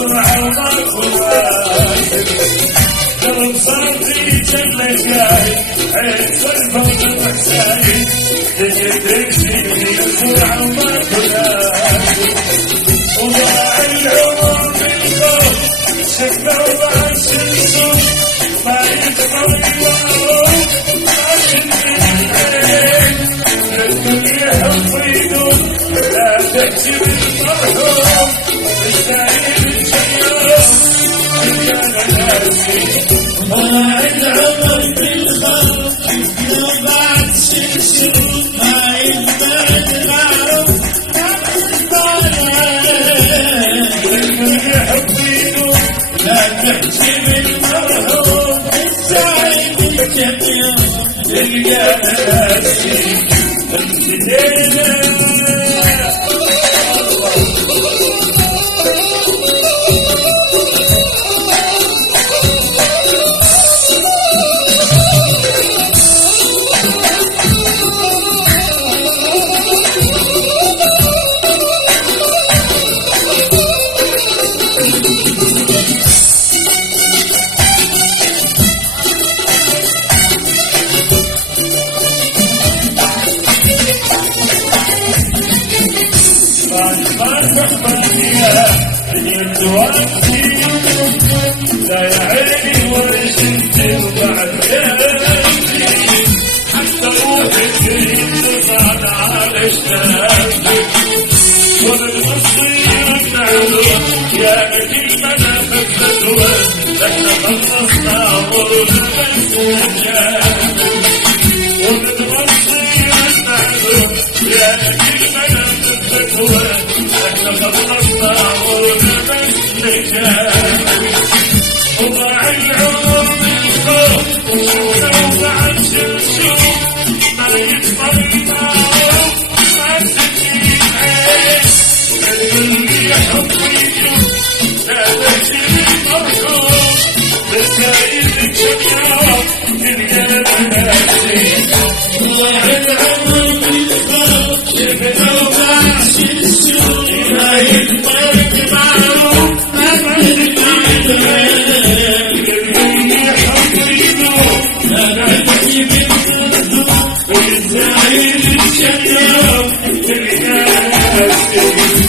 بسرعة وماكو واجب لو صرتي جنة جاي عين والفوز المحسايد تجي تمشي بسرعة وماكو واجب وضاع العمر بالخوف شكله وعش الصوت ما يقدر يوارد ما شد العين الكل يحب يدوم لا تكتب المرحوم السعيد الشيوخ كان ناسي ضاع العمر بالخوف لو بعد شمشون ما يقدر المعروف لا تحسب المرحوم السعيد الجميل تلقى ناسي امتدينا لا يا عيني وش انت وبعد يدي حتى روحك ينزل على اشتاقي وبالمصير النعوم يا قديم انا بالبدوة احنا خلصنا ورثنا وبالمصير النعوم يا قديم انا بالبدوة احنا خلصنا ورثنا وضاع العمر بالخوف ولو بعد شمشون ما يقدر ينام ما تجي العين الكل يحب يجوم لا تجي المرحوم بالسعيد الجميل تلقى ناسي ضاع العمر بالخوف ولو بعد شمشون ما يقدر المعروف والسعيد الشيوخ تلقى ناسي